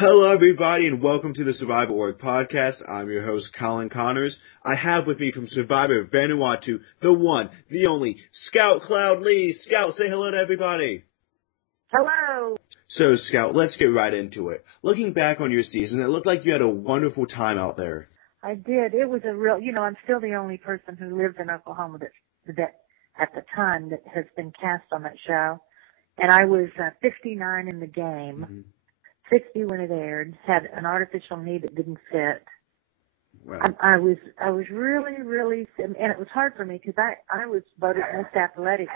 Hello, everybody, and welcome to the Survivor Org podcast. I'm your host, Colin Connors. I have with me from Survivor Vanuatu, the one, the only, Scout Cloud Lee. Scout, say hello to everybody. Hello. So, Scout, let's get right into it. Looking back on your season, it looked like you had a wonderful time out there. I did. It was a real, I'm still the only person who lives in Oklahoma that at the time that has been cast on that show. And I was 59 in the game. Mm-hmm. 60 when it aired, had an artificial knee that didn't fit. Wow. I was really, and it was hard for me because I was voted most athletic.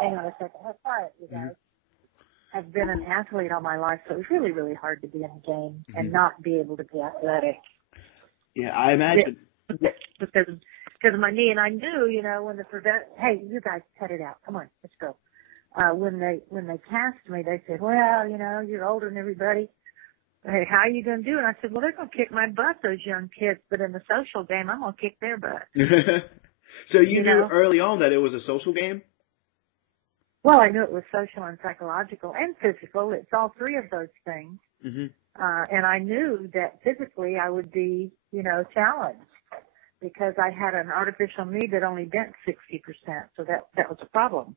Hang on a second. How quiet, you guys. Mm-hmm. I've been an athlete all my life, so it was really, really hard to be in a game and not be able to be athletic. Yeah, I imagine. Because of my knee, and I knew, when hey, you guys cut it out. Come on, let's go. When they cast me, they said, well, you're older than everybody. Hey, how are you going to do it? And I said, well, they're going to kick my butt, those young kids. But in the social game, I'm going to kick their butt. So you knew early on that it was a social game? Well, I knew it was social and psychological and physical. It's all three of those things. Mm-hmm. And I knew that physically I would be, challenged because I had an artificial knee that only bent 60%. So that was a problem.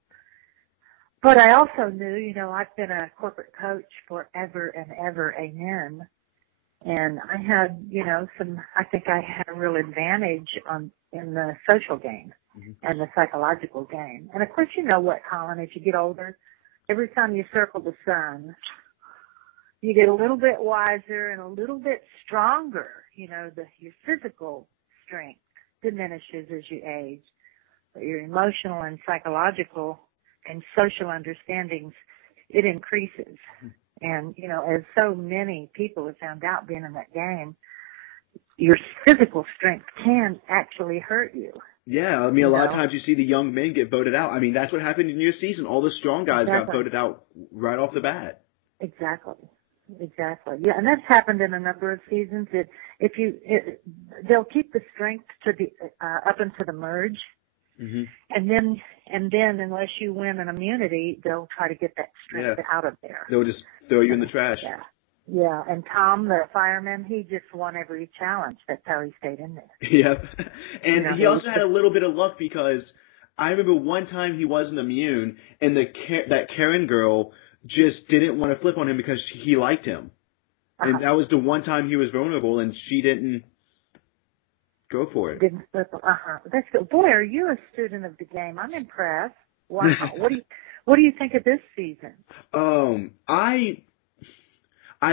But I also knew, I've been a corporate coach forever and ever, amen. And I had, I think I had a real advantage in the social game and the psychological game. And of course, you know what, Colin, as you get older, every time you circle the sun, you get a little bit wiser and a little bit stronger. Your physical strength diminishes as you age, but your emotional and psychological and social understandings, it increases. And, as so many people have found out being in that game, your physical strength can actually hurt you. Yeah, a lot of times you see the young men get voted out. That's what happened in your season. All the strong guys got voted out right off the bat. Exactly. Yeah, and that's happened in a number of seasons. They'll keep the strength to the up into the merge. Mm-hmm. And then unless you win an immunity, they'll try to get that strength out of there. They'll just throw you in the trash. Yeah. And Tom, the fireman, he just won every challenge. That's how he stayed in there. Yep. And he also had a little bit of luck because I remember one time he wasn't immune, and that Karen girl just didn't want to flip on him because he liked him. And that was the one time he was vulnerable, and she didn't go for it. Didn't slip. That's good. Boy, are you a student of the game? I'm impressed. Wow. What do you think of this season? I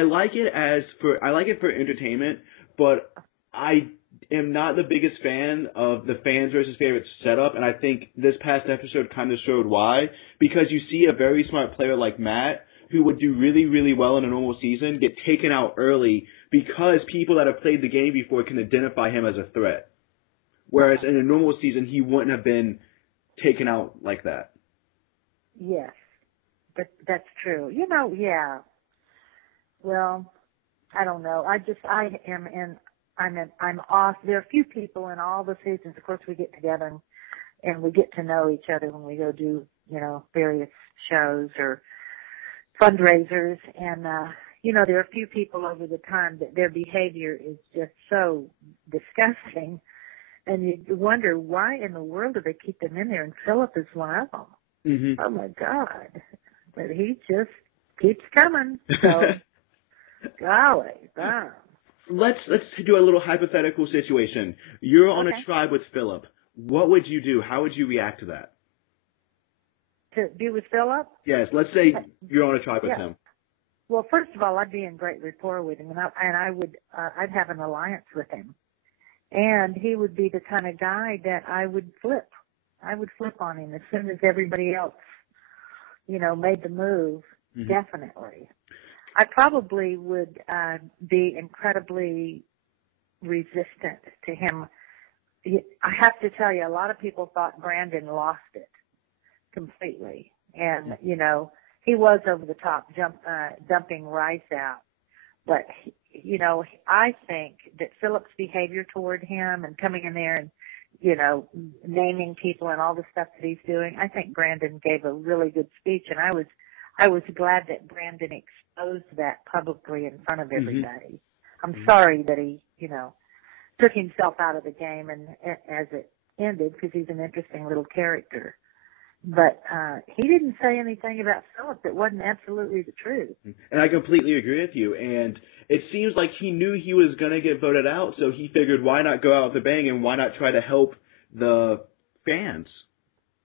like it for entertainment, but I am not the biggest fan of the fans versus favorites setup, and I think this past episode kind of showed why. Because you see a very smart player like Matt, who would do really, really well in a normal season, get taken out early because people that have played the game before can identify him as a threat. Whereas in a normal season, he wouldn't have been taken out like that. Yes, that's true. Yeah. Well, I don't know. I'm off. There are a few people in all the seasons. Of course, we get together and we get to know each other when we go do, various shows or fundraisers. And, there are a few people over the time that their behavior is just so disgusting. And you wonder, why in the world do they keep them in there? And Philip is one of them. Mm-hmm. Oh, my God. But he just keeps coming. So, golly, wow. Let's do a little hypothetical situation. You're on a tribe with Philip. What would you do? How would you react to that? To be with Philip? Yes. Let's say you're on a tribe with him. Well, first of all, I'd be in great rapport with him, and I'd have an alliance with him, and he would be the kind of guy that I would flip. I would flip on him as soon as everybody else, made the move. Mm-hmm. Definitely. I probably would be incredibly resistant to him. I have to tell you, a lot of people thought Brandon lost it completely. And, he was over the top, dumping Rice out. But, I think that Philip's behavior toward him and coming in there and, naming people and all the stuff that he's doing, I think Brandon gave a really good speech. And I I was glad that Brandon exposed that publicly in front of everybody. I'm sorry that he, took himself out of the game and as it ended, because he's an interesting little character. But he didn't say anything about Philip that wasn't absolutely the truth. And I completely agree with you. And it seems like he knew he was going to get voted out, so he figured why not go out with a bang and why not try to help the fans?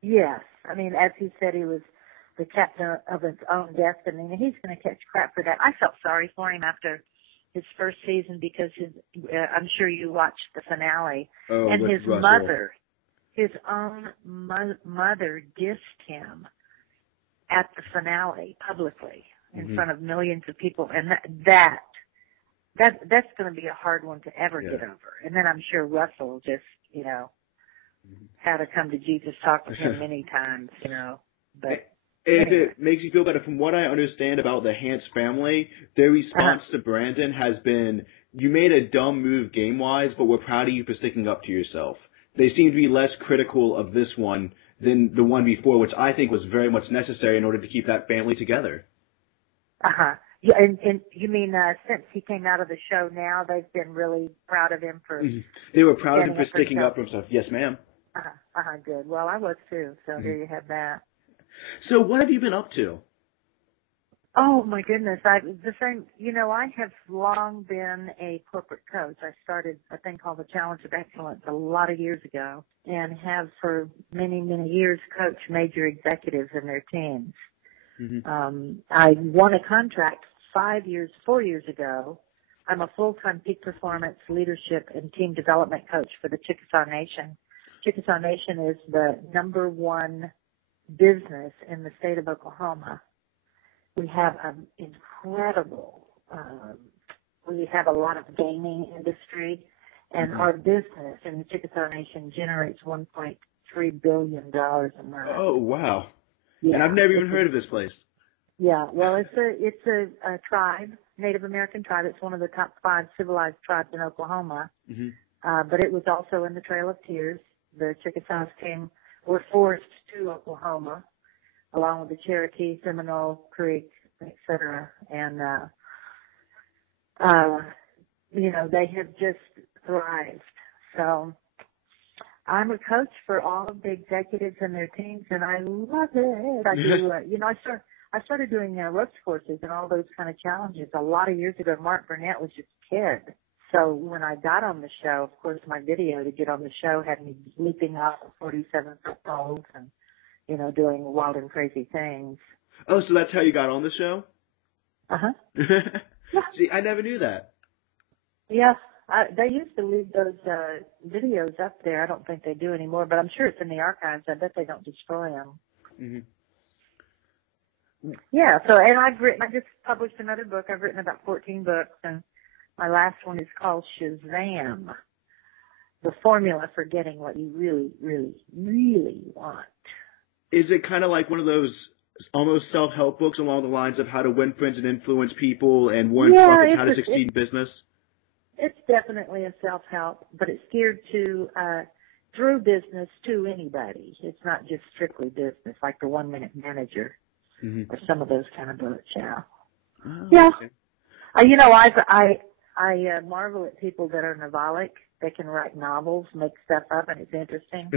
Yes. I mean, as he said, he was the captain of his own destiny, and he's going to catch crap for that. I felt sorry for him after his first season because I'm sure you watched the finale, and his Russell. mother, his own mother dissed him at the finale publicly in front of millions of people, and that's going to be a hard one to ever get over. And then I'm sure Russell just, had to come to Jesus talk with him many times, but. If it makes you feel better, from what I understand about the Hans family, their response to Brandon has been, you made a dumb move game-wise, but we're proud of you for sticking up to yourself. They seem to be less critical of this one than the one before, which I think was very much necessary in order to keep that family together. Yeah, and you mean since he came out of the show now, they've been really proud of him for... They were proud of him for sticking up for himself. Yes, ma'am. Good. Well, I was too, so there you have that. So what have you been up to? Oh, my goodness. I have long been a corporate coach. I started a thing called the Challenge of Excellence a lot of years ago and have for many, many years coached major executives and their teams. I won a contract 4 years ago. I'm a full-time peak performance leadership and team development coach for the Chickasaw Nation. Chickasaw Nation is the number one business in the state of Oklahoma. We have an incredible, we have a lot of gaming industry, and our business in the Chickasaw Nation generates $1.3 billion a month. Oh, wow. Yeah, and I've never even heard of this place. Yeah, well, it's a tribe, Native American tribe. It's one of the top 5 civilized tribes in Oklahoma. But it was also in the Trail of Tears. The Chickasaws were forced to Oklahoma, along with the Cherokee, Seminole, Creek, etc. And, they have just thrived. So I'm a coach for all of the executives and their teams, and I love it. I do, I started doing ropes courses and all those kind of challenges a lot of years ago. Mark Burnett was just a kid. So when I got on the show, of course, my video to get on the show had me leaping off of 47-foot poles and, doing wild and crazy things. Oh, so that's how you got on the show? Yeah. See, I never knew that. Yeah. They used to leave those videos up there. I don't think they do anymore, but I'm sure it's in the archives. I bet they don't destroy them. Yeah. So, and I just published another book. I've written about 14 books, and my last one is called Shazam, the formula for getting what you really, really, really want. Is it kind of like one of those almost self-help books along the lines of how to win friends and influence people and Warren Buffett, how to succeed in business? It's definitely a self-help, but it's geared to through business to anybody. It's not just strictly business, like the 1 Minute Manager or some of those kind of books. Yeah. Oh, yeah. Okay. I marvel at people that are novelic. They can write novels, make stuff up, and it's interesting.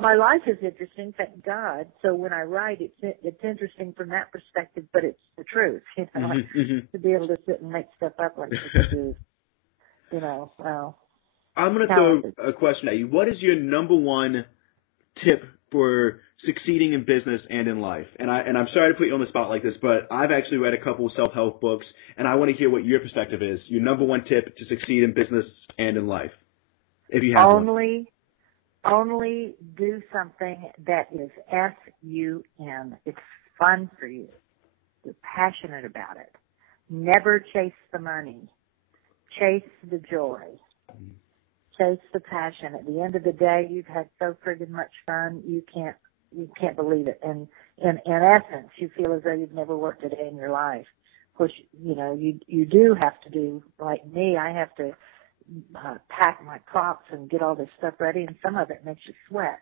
My life is interesting, thank God. So when I write, it's interesting from that perspective, but it's the truth. To be able to sit and make stuff up like this is, well. I'm going to throw a question at you. What is your number one tip for succeeding in business and in life? And I'm sorry to put you on the spot like this, but I've actually read a couple of self-help books, and I want to hear what your perspective is. Your number one tip to succeed in business and in life, if you have one. Only do something that is fun. It's fun for you. You're passionate about it. Never chase the money. Chase the joy. Chase the passion. At the end of the day, you've had so friggin' much fun, you can't believe it. And in essence, you feel as though you've never worked a day in your life. Of course, you do have to do, like me, I have to pack my props and get all this stuff ready, and some of it makes you sweat.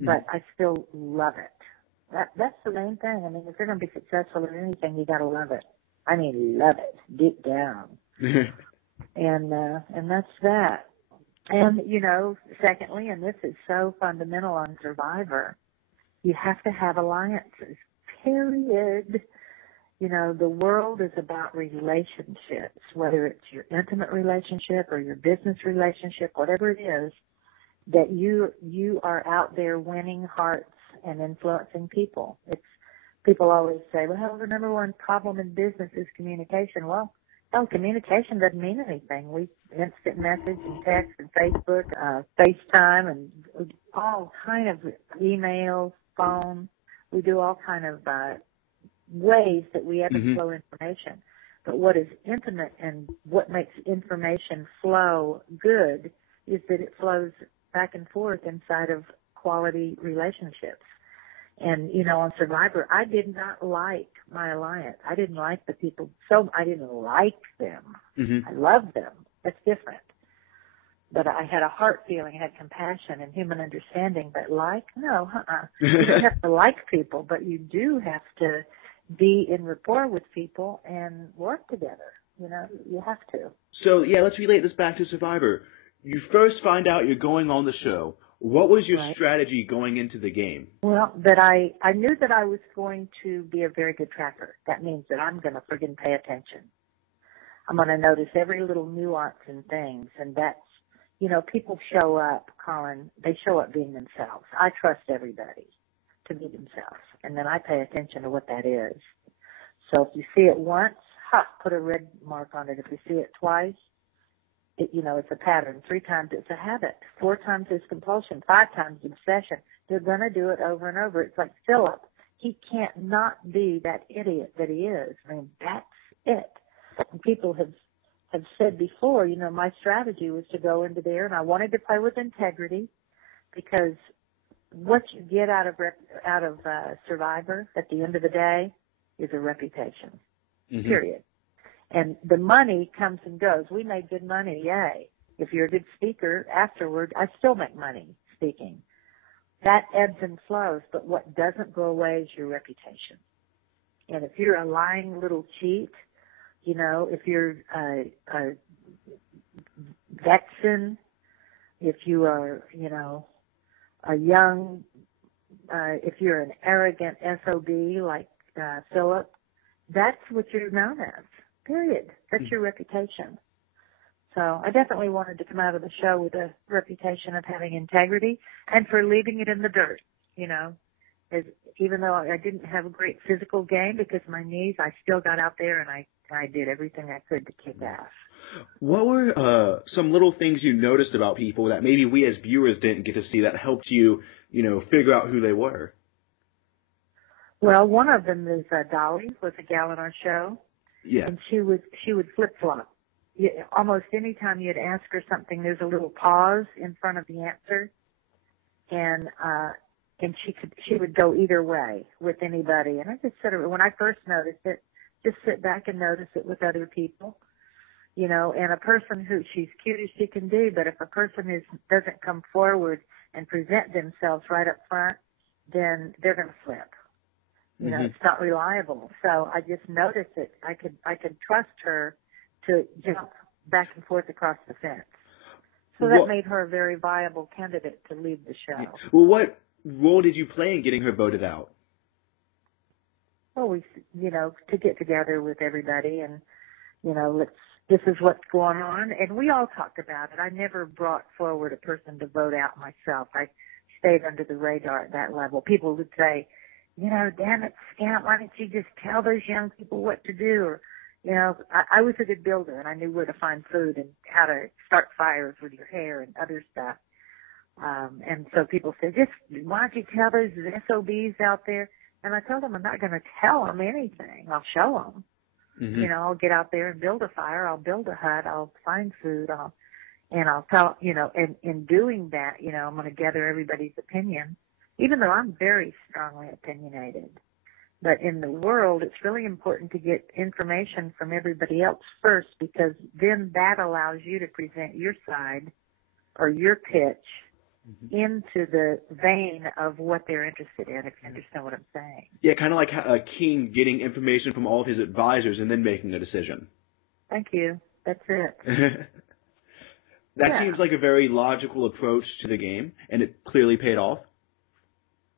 But I still love it. That's the main thing. I mean, if you're going to be successful in anything, you got to love it. I mean, love it deep down. And that's that. And, you know, secondly, and this is so fundamental on Survivor, you have to have alliances, period. You know, the world is about relationships, whether it's your intimate relationship or your business relationship, whatever it is, that you are out there winning hearts and influencing people. People always say, well, the number one problem in business is communication. Well, no, communication doesn't mean anything. We instant message and text and Facebook, FaceTime, and all kind of emails, phone. We do all kind of ways that we ebb and flow information. But what is intimate and what makes information flow good is that it flows back and forth inside of quality relationships. And, you know, on Survivor, I did not like my alliance. I didn't like the people. So I didn't like them. Mm-hmm. I loved them. That's different. But I had a heart feeling, I had compassion and human understanding. But no, You don't have to like people, but you do have to be in rapport with people and work together. You know, you have to. So, yeah, let's relate this back to Survivor. You first find out you're going on the show. What was your strategy going into the game? Well, that I knew that I was going to be a very good tracker. That means that I'm going to friggin' pay attention. I'm going to notice every little nuance in things. And that's, you know, people show up, Colin, they show up being themselves. I trust everybody to be themselves. And then I pay attention to what that is. So if you see it once, put a red mark on it. If you see it twice, it's a pattern. 3 times, it's a habit. 4 times, it's compulsion. 5 times, obsession. They're going to do it over and over. It's like Philip. He can't not be that idiot that he is. I mean, that's it. And people have said before, you know, my strategy was to go into there, and I wanted to play with integrity, because what you get out of Survivor at the end of the day is a reputation. Mm-hmm. Period. And the money comes and goes. We made good money, yay. If you're a good speaker, afterward, I still make money speaking. That ebbs and flows, but what doesn't go away is your reputation. And if you're a lying little cheat, you know, if you're a vexen, if you are, you know, if you're an arrogant SOB like Philip, that's what you're known as. Period. That's your reputation. So I definitely wanted to come out of the show with a reputation of having integrity and for leaving it in the dirt, you know. Even though I didn't have a great physical game because of my knees, I still got out there and I did everything I could to kick ass. What were some little things you noticed about people that maybe we as viewers didn't get to see that helped you, you know, figure out who they were? Well, one of them is Dolly, was a gal on our show. Yeah. And she would flip-flop. Almost any time you'd ask her something, there's a little pause in front of the answer, and she would go either way with anybody. And I just said, when I first noticed it, just sit back and notice it with other people, you know. And a person who, she's cute as she can be, but if a person doesn't come forward and present themselves right up front, then they're going to flip. You know, It's not reliable. So I just noticed it. I could trust her to jump back and forth across the fence. So that made her a very viable candidate to lead the show. Well, what role did you play in getting her voted out? Well, to get together with everybody and, you know, this is what's going on. And we all talked about it. I never brought forward a person to vote out myself. I stayed under the radar at that level. People would say, you know, damn it, Scout, why didn't you just tell those young people what to do? Or, you know, I was a good builder, and I knew where to find food and how to start fires with your hair and other stuff. And so people said, why don't you tell those SOBs out there? And I told them I'm not going to tell them anything. I'll show them. Mm-hmm. You know, I'll get out there and build a fire. I'll build a hut. I'll find food. I'll tell, you know, and in doing that, you know, I'm going to gather everybody's opinion. Even though I'm very strongly opinionated. But in the world, it's really important to get information from everybody else first, because then that allows you to present your side or your pitch into the vein of what they're interested in, if you understand what I'm saying. Yeah, kind of like a king getting information from all of his advisors and then making a decision. Thank you. That's it. That seems like a very logical approach to the game, and it clearly paid off.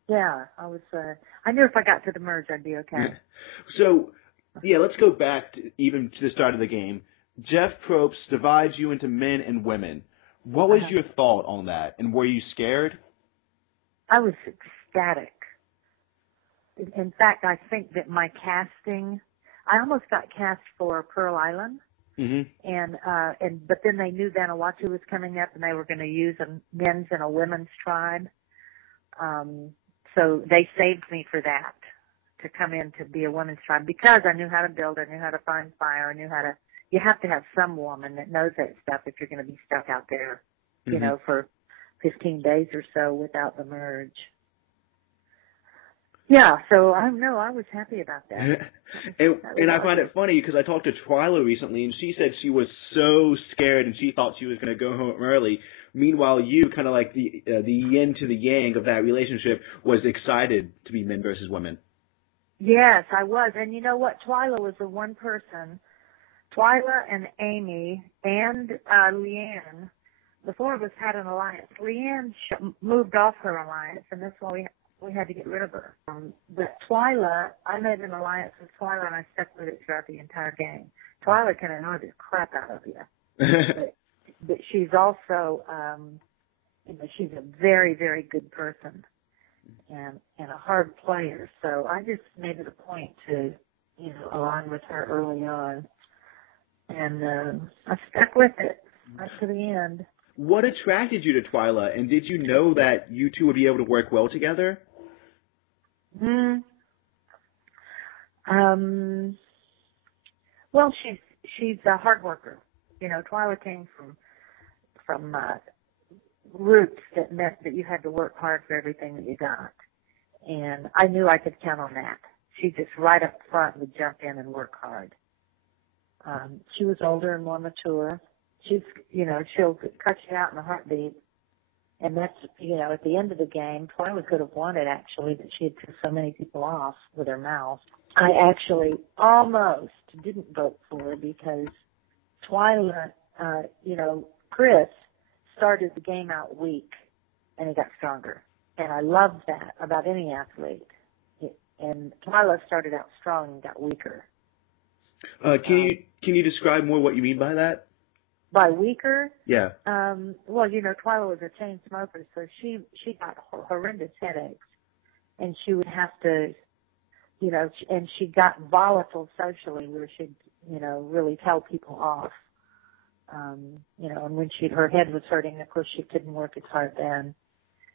Yeah, I knew if I got to the merge, I'd be okay. So, yeah, let's go back even to the start of the game. Jeff Probst divides you into men and women. What was your thought on that, and were you scared? I was ecstatic. In fact, I think that my casting, I almost got cast for Pearl Island. But then they knew Vanuatu was coming up, and they were going to use a men's and a women's tribe. So they saved me for that, to come in to be a women's tribe, because I knew how to build, I knew how to find fire, I knew how to. You have to have some woman that knows that stuff if you're going to be stuck out there, you know, for 15 days or so without the merge. Yeah, so I was happy about that. and I find it funny because I talked to Twyla recently, and she said she was so scared and she thought she was going to go home early. Meanwhile, you, kind of like the yin to the yang of that relationship, was excited to be men versus women. Yes, I was. And you know what? Twyla was the one person, Twyla and Amy and Leanne, the four of us had an alliance. Leanne moved off her alliance, and that's why we had to get rid of her. But Twyla, I made an alliance with Twyla, and I stuck with it throughout the entire game. Twyla can annoy the crap out of you. but she's also, she's a very, very good person and a hard player. So I just made it a point to, align with her early on. And I stuck with it right to the end. What attracted you to Twyla, and did you know that you two would be able to work well together? Well, she's a hard worker. Twyla came from roots that meant that you had to work hard for everything that you got. And I knew I could count on that. She just right up front would jump in and work hard. She was older and more mature. She'll cut you out in a heartbeat. And that's, at the end of the game, Twyla could have won it, actually, but she had pissed so many people off with her mouth. I actually almost didn't vote for her because Twyla, Chris started the game out weak, and he got stronger. And I love that about any athlete. And Twyla started out strong and got weaker. Can you describe more what you mean by that? By weaker? Yeah. Well, Twyla was a chain smoker, so she got horrendous headaches, and she would have to, and she got volatile socially, where she'd, really tell people off. And when her head was hurting, of course, she couldn't work as hard then,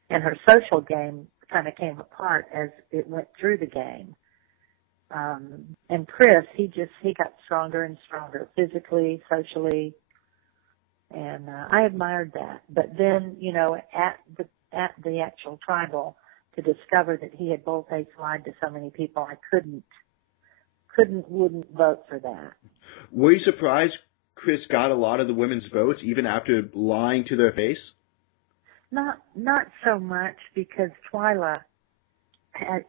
and her social game kind of came apart as it went through the game. And Chris, he got stronger and stronger physically, socially. And I admired that. But then, at the actual tribal, to discover that he had boldface lied to so many people, I wouldn't vote for that. Were you surprised Chris got a lot of the women's votes, even after lying to their face? Not so much, because Twyla had,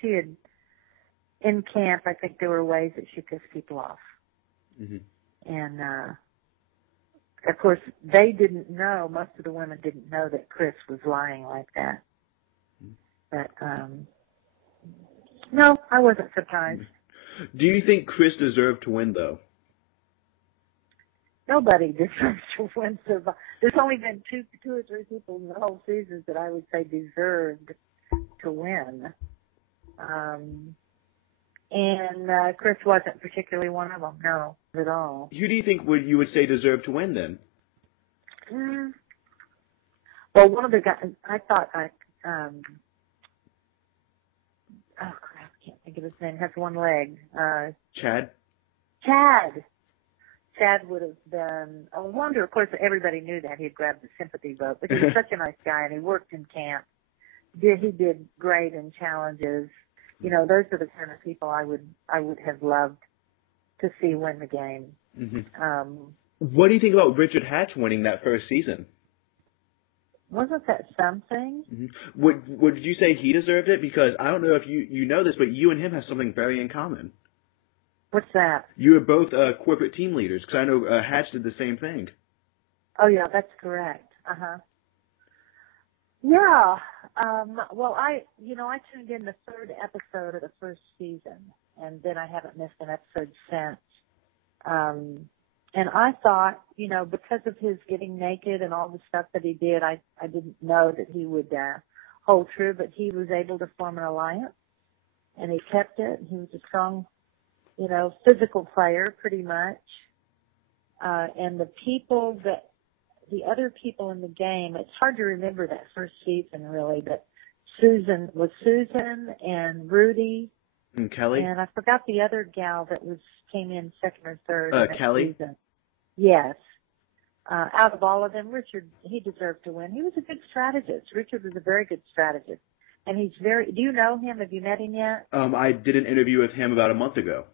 she had, in camp, I think there were ways that she pissed people off. Mm-hmm. And, of course, they didn't know, most of the women didn't know that Chris was lying like that. But, no, I wasn't surprised. Do you think Chris deserved to win, though? Nobody deserves to win. There's only been two or three people in the whole season that I would say deserved to win. And Chris wasn't particularly one of them, no, at all. Who do you think you would say deserved to win, then? Well, one of the guys, I thought, oh crap, I can't think of his name, has one leg. Chad? Chad would have been a wonder. Of course, everybody knew that. He had grabbed the sympathy vote, but he was such a nice guy, and he worked in camp. He did great in challenges. Those are the kind of people I would have loved to see win the game. Mm-hmm. What do you think about Richard Hatch winning that first season? Wasn't that something? Mm-hmm. Would you say he deserved it? Because I don't know if you know this, but you and him have something very in common. What's that? You are both corporate team leaders, because I know Hatch did the same thing. Oh, yeah, that's correct. Yeah. Well, I tuned in the third episode of the first season, and then I haven't missed an episode since. And I thought, because of his getting naked and all the stuff that he did, I didn't know that he would hold true, but he was able to form an alliance, and he kept it. He was a strong, physical player, pretty much. And the other people in the game, it's hard to remember that first season, really, but Susan and Rudy. And Kelly? And I forgot the other gal that came in second or third. Kelly? Season. Yes. Out of all of them, Richard, he deserved to win. He was a good strategist. Richard was a very good strategist. And do you know him? Have you met him yet? I did an interview with him about a month ago.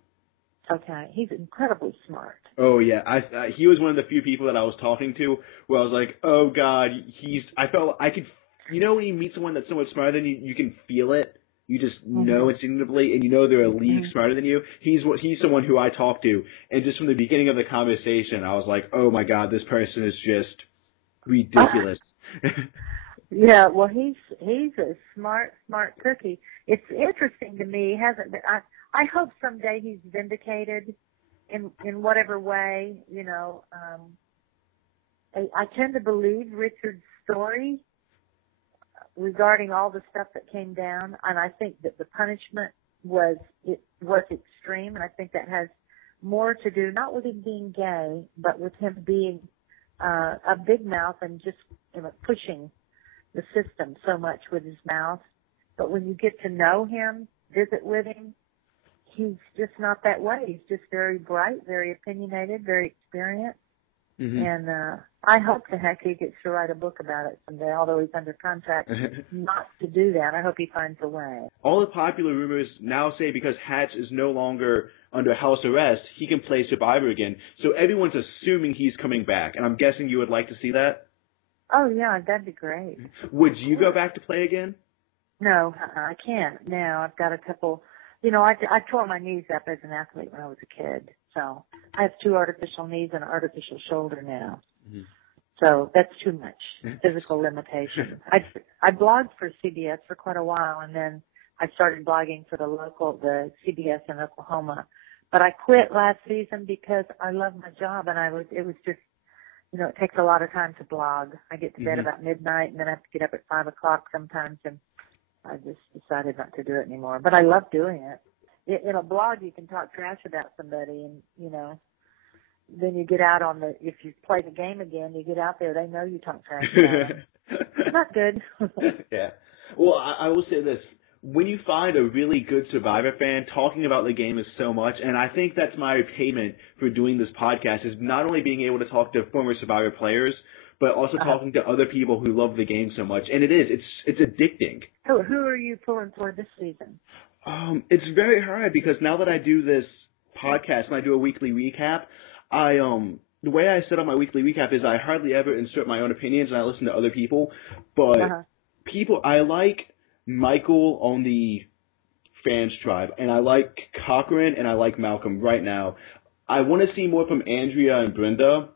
Okay. He's incredibly smart. Oh, yeah. He was one of the few people that I was talking to where I was like, oh, God, I felt I could, when you meet someone that's so much smarter than you, you can feel it. You just know instinctively, and they're a league smarter than you. He's someone who I talk to, and just from the beginning of the conversation, I was like, oh my God, this person is just ridiculous. Yeah, well, he's a smart cookie. It's interesting to me. He hasn't been. I hope someday he's vindicated in whatever way. I tend to believe Richard's story regarding all the stuff that came down, and I think that the punishment was extreme, and I think that has more to do not with him being gay, but with him being a big mouth and just pushing the system so much with his mouth. But when you get to know him, visit with him, he's just not that way. He's just very bright, very opinionated, very experienced. And I hope the heck he gets to write a book about it someday, although he's under contract not to do that. I hope he finds a way. All the popular rumors now say because Hatch is no longer under house arrest, he can play Survivor again. So everyone's assuming he's coming back, and I'm guessing you would like to see that? Oh, yeah, that'd be great. Would you go back to play again? No, I can't now. I've got a couple, I tore my knees up as an athlete when I was a kid. So I have 2 artificial knees and an artificial shoulder now. So that's too much physical limitation. I blogged for CBS for quite a while, and then I started blogging for the CBS in Oklahoma. But I quit last season because I love my job, and it was just, it takes a lot of time to blog. I get to bed about midnight, and then I have to get up at 5 o'clock sometimes, and I just decided not to do it anymore. But I love doing it. In a blog, you can talk trash about somebody, and, then you get out if you play the game again, you get out there, they know you talk trash about them. It's not good. Yeah. Well, I will say this. When you find a really good Survivor fan, talking about the game is so much, and I think that's my payment for doing this podcast, is not only being able to talk to former Survivor players, but also talking to other people who love the game so much. And it's addicting. Who are you pulling for this season? It's very hard because now that I do this podcast and I do a weekly recap, the way I set up my weekly recap is I hardly ever insert my own opinions and I listen to other people. But I like Michael on the Fans Tribe, and I like Cochran, and I like Malcolm right now. I want to see more from Andrea and Brenda,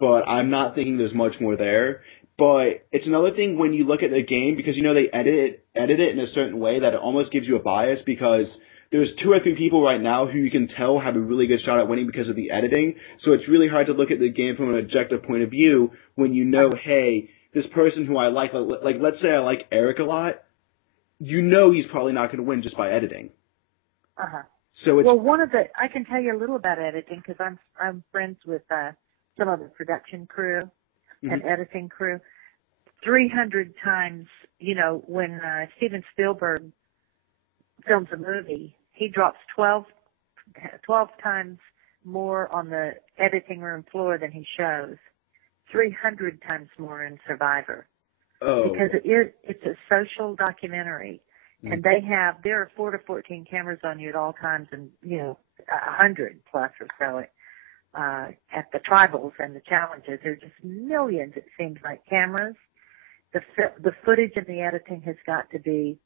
but I'm not thinking there's much more there. But it's another thing when you look at the game, because, they edit it in a certain way that it almost gives you a bias, because there's 2 or 3 people right now who you can tell have a really good shot at winning because of the editing. So it's really hard to look at the game from an objective point of view when hey, this person who I like let's say I like Eric a lot, he's probably not going to win just by editing. So I can tell you a little about editing because I'm friends with some of the production crew and editing crew. 300 times, when Steven Spielberg films a movie, he drops 12 times more on the editing room floor than he shows. 300 times more in Survivor. Oh. Because it's a social documentary, and there are 4 to 14 cameras on you at all times, and 100 plus or so at the tribals and the challenges. There's just millions, it seems like, cameras. The footage and the editing has got to be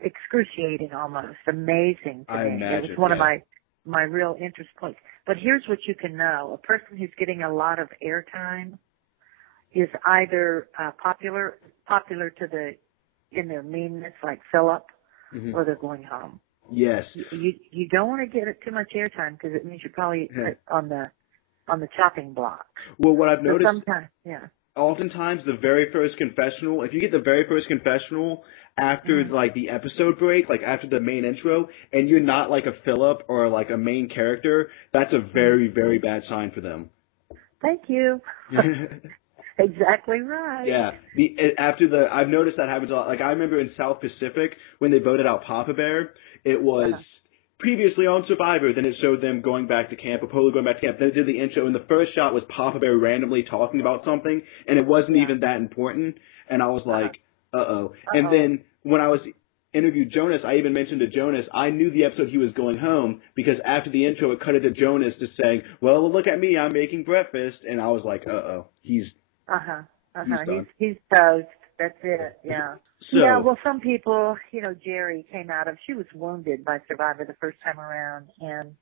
excruciating, almost amazing to me. It was one of my real interest points. But here's what you can know: a person who's getting a lot of airtime is either popular in their meanness, like Philip, or they're going home. Yes. You don't want to get it too much airtime because it means you're probably on the chopping block. Well, what I've noticed, sometimes, oftentimes the very first confessional, if you get the very first confessional after like the episode break, like after the main intro, and you're not like a Philip or like a main character, that's a very, very bad sign for them. Thank you. Exactly right. Yeah. I've noticed that happens a lot. Like I remember in South Pacific when they voted out Papa Bear, it was previously on Survivor. Then it showed them going back to camp, Apollo going back to camp. Then it did the intro, and the first shot was Papa Bear randomly talking about something, and it wasn't even that important. And I was like, uh-oh. And then when I was interviewed Jonas, I even mentioned to Jonas, I knew the episode he was going home because after the intro, it cut it to Jonas just saying, well, look at me, I'm making breakfast. And I was like, uh-oh, he's He's toast. That's it. Yeah. So, yeah. Well, some people, Jerry came out of. She was wounded by Survivor the first time around, and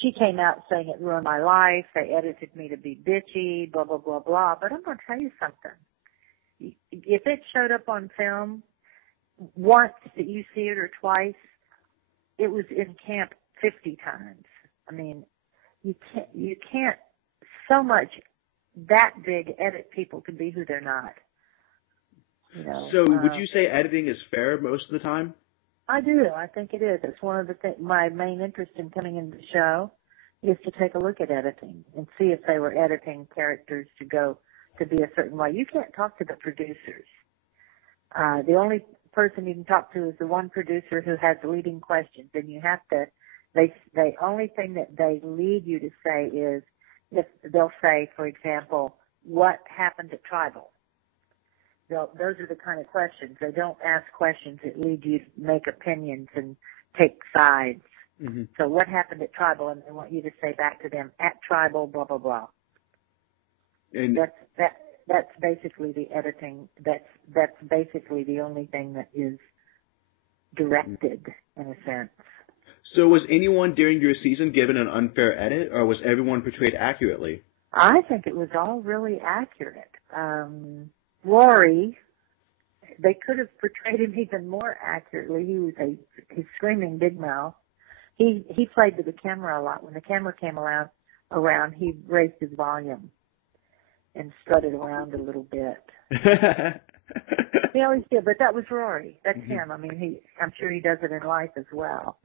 she came out saying it ruined my life. They edited me to be bitchy, blah blah blah blah. But I'm going to tell you something. If it showed up on film once that you see it or twice, it was in camp 50 times. I mean, you can't so much. That big edit people can be who they're not. So would you say editing is fair most of the time? I do. I think it is. It's one of my main interest in coming into the show is to take a look at editing and see if they were editing characters to go to be a certain way. You can't talk to the producers. The only person you can talk to is the one producer who has leading questions, and you have to. The only thing that they lead you to say is, if they'll say, for example, what happened at Tribal? Those are the kind of questions. They don't ask questions that lead you to make opinions and take sides. Mm-hmm. So what happened at Tribal? And they want you to say back to them, at Tribal, blah, blah, blah. And that's basically the editing. That's basically the only thing that is directed, in a sense. So was anyone during your season given an unfair edit, or was everyone portrayed accurately? I think it was all really accurate. Rory, they could have portrayed him even more accurately. He was a screaming big mouth. He played to the camera a lot. When the camera came around, he raised his volume and strutted around a little bit. He always did, but that was Rory. That's him. I mean, I'm sure he does it in life as well.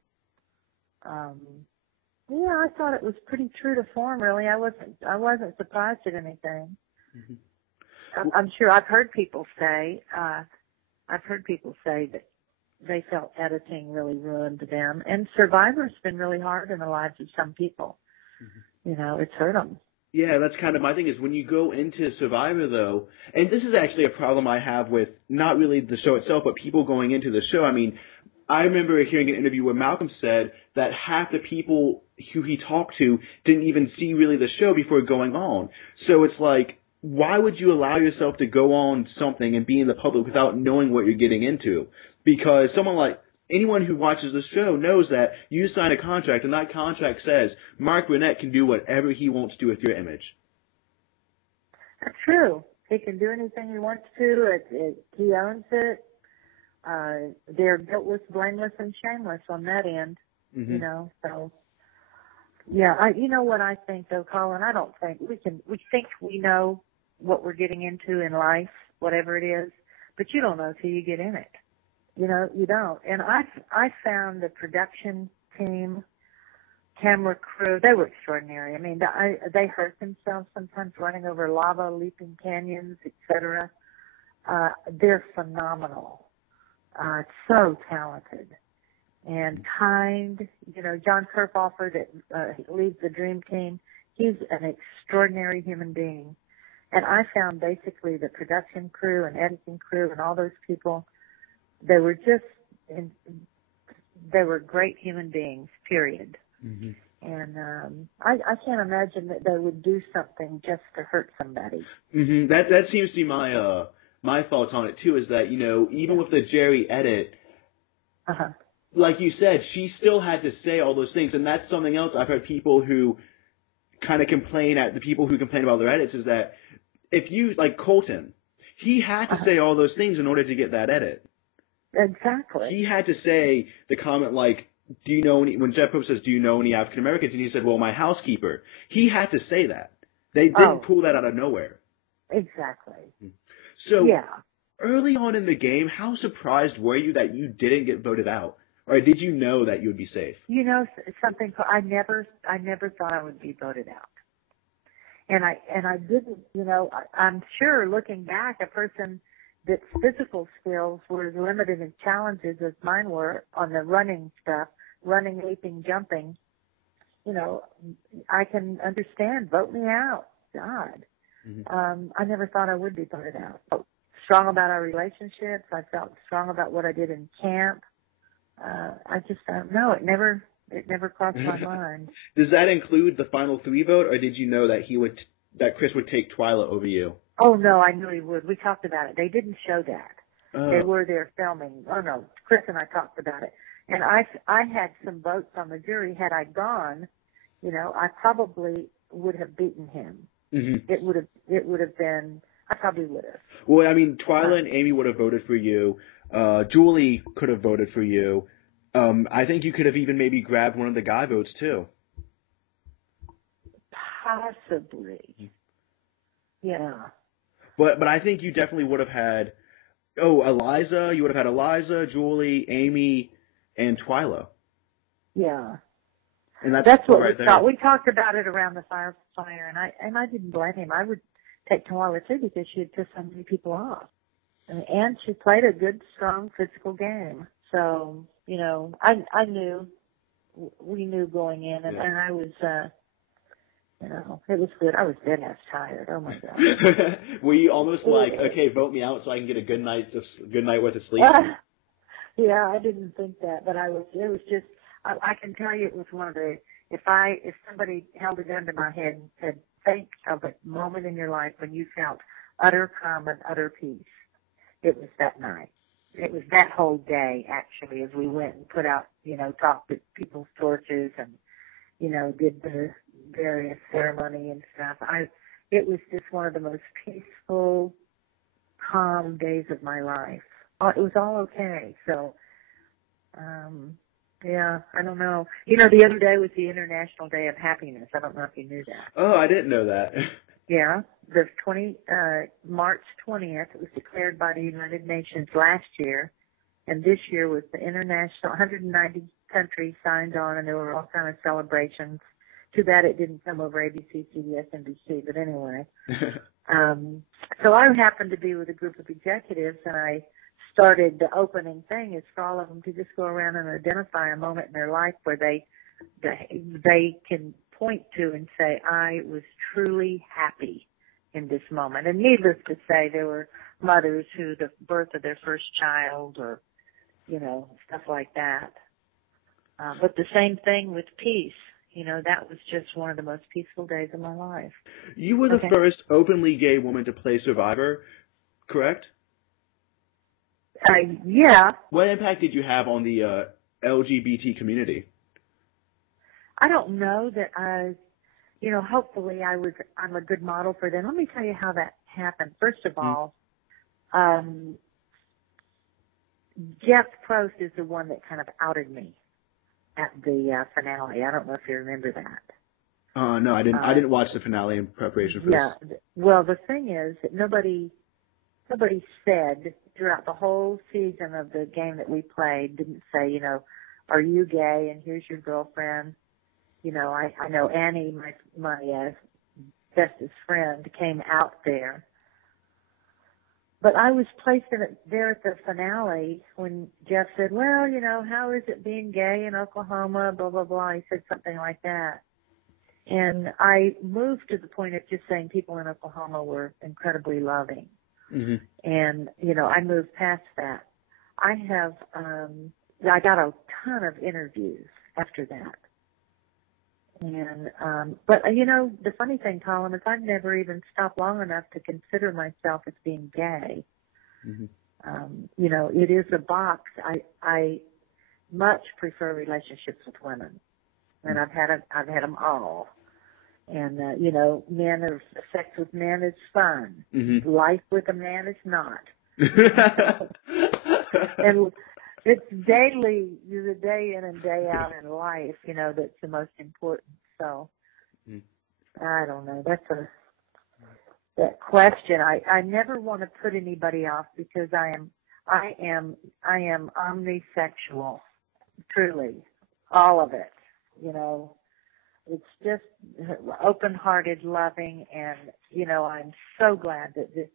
I thought it was pretty true to form, really. I wasn't surprised at anything. Mm-hmm. I'm sure I've heard people say that they felt editing really ruined them. And Survivor's been really hard in the lives of some people. Mm-hmm. It's hurt them. Yeah, that's kind of my thing is when you go into Survivor, though, and this is actually a problem I have with not really the show itself, but people going into the show. I mean, I remember hearing an interview where Malcolm said that half the people who he talked to didn't even see really the show before going on. So it's like, why would you allow yourself to go on something and be in the public without knowing what you're getting into? Because anyone who watches the show knows that you sign a contract, and that contract says Mark Burnett can do whatever he wants to with your image. That's true. He can do anything he wants to. He owns it. They're guiltless, blameless, and shameless on that end. Mm-hmm. So yeah. You know what I think though, Colin? I don't think we think we know what we're getting into in life, whatever it is, but you don't know till you get in it. You don't. And I found the production team, camera crew, they were extraordinary. I mean, they hurt themselves sometimes running over lava, leaping canyons, etc. They're phenomenal. So talented and kind. John Kerfoffer that leads the Dream Team, he's an extraordinary human being. And I found basically the production crew and editing crew and all those people, they were great human beings, period. Mm-hmm. And I can't imagine that they would do something just to hurt somebody. Mm-hmm. That seems to be my thoughts on it too. Is that even with the Jerry edit, like you said, she still had to say all those things, and that's something else I've heard people who kind of complain at the people who complain about their edits is that if you like Colton, he had to say all those things in order to get that edit. Exactly. He had to say the comment like, do you know any, when Jeff Pope says, do you know any African Americans? And he said, well, my housekeeper. He had to say that. They didn't pull that out of nowhere. Exactly. So early on in the game, how surprised were you that you didn't get voted out? Or did you know that you would be safe? You know something, I never thought I would be voted out. And I didn't, I'm sure looking back, a person that's physical skills were as limited in challenges as mine were on the running stuff, running, leaping, jumping, I can understand. Vote me out. God. I never thought I would be voted out. I felt strong about our relationships. I felt strong about what I did in camp. I just don't know. It never crossed my mind. Does that include the final 3 vote, or did you know that that Chris would take Twyla over you? Oh no, I knew he would. We talked about it. They didn't show that. They were there filming. Oh no, Chris and I talked about it. And I had some votes on the jury. Had I gone, I probably would have beaten him. Mm-hmm. It would have been. I probably would have. Well, I mean, Twyla and Amy would have voted for you. Julie could have voted for you. I think you could have even maybe grabbed one of the guy votes too. Possibly. Yeah. But I think you definitely would have had, Eliza. You would have had Eliza, Julie, Amy, and Twyla. Yeah. And that's what right we thought. We talked about it around the fire, and I didn't blame him. I would take Twyla too because she had pissed so many people off. And she played a good, strong, physical game. So, I knew, we knew going in, and I was, it was good. I was dead-ass tired. Oh, my God. Were you almost like, okay, vote me out so I can get a good night worth of sleep? Yeah, I didn't think that, but it was just, I can tell you it was one of the, if somebody held a gun to my head and said, think of a moment in your life when you felt utter calm and utter peace, it was that night. It was that whole day, actually, as we went and put out, talked to people's torches and, did the various ceremony and stuff. It was just one of the most peaceful, calm days of my life. It was all okay. So, yeah, I don't know. The other day was the International Day of Happiness. I don't know if you knew that. Oh, I didn't know that. Yeah, the March 20th, it was declared by the United Nations last year, and this year was the international, 190 countries signed on, and there were all kind of celebrations. Too bad it didn't come over ABC, CBS, NBC, but anyway. So I happened to be with a group of executives, and I started the opening thing is for all of them to just go around and identify a moment in their life where they can point to and say, I was truly happy in this moment. And needless to say, there were mothers who the birth of their first child or, stuff like that. But the same thing with peace. That was just one of the most peaceful days of my life. You were the first openly gay woman to play Survivor, correct? Yeah. What impact did you have on the LGBT community? I don't know that hopefully I'm a good model for them. Let me tell you how that happened. First of all, Jeff Prost is the one that kind of outed me at the finale. I don't know if you remember that. No, I didn't. I didn't watch the finale in preparation for this. Yeah. Well, the thing is that nobody said throughout the whole season of the game that we played, didn't say, are you gay and here's your girlfriend. I know Annie, my bestest friend, came out there. But I was placed there at the finale when Jeff said, well, how is it being gay in Oklahoma, blah, blah, blah. He said something like that. And I moved to the point of just saying people in Oklahoma were incredibly loving. Mm-hmm. And, I moved past that. I got a ton of interviews after that. And, but you know, the funny thing, Colin, is I've never even stopped long enough to consider myself as being gay. Mm-hmm. You know, it is a box. I much prefer relationships with women, and I've had them all. And you know, sex with men is fun. Mm-hmm. Life with a man is not. And it's daily, the day in and day out in life, you know, that's the most important. So I don't know. That question. I never want to put anybody off because I am omnisexual, truly, all of it. You know, it's just open-hearted, loving, and you know, I'm so glad that this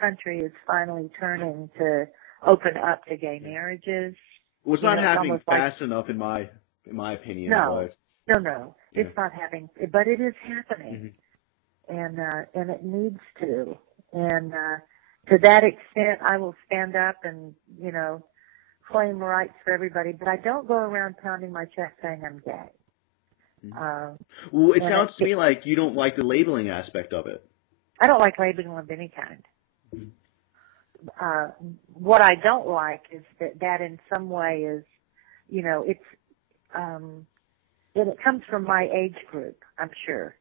country is finally turning to open up to gay marriages. Well, it's not happening fast enough, in my opinion. No, it's not happening, but it is happening, and it needs to. And to that extent, I will stand up and you know claim rights for everybody. But I don't go around pounding my chest saying I'm gay. Well, it sounds to me like you don't like the labeling aspect of it. I don't like labeling of any kind. What I don't like is that in some way is, you know, it's, and it comes from my age group, I'm sure,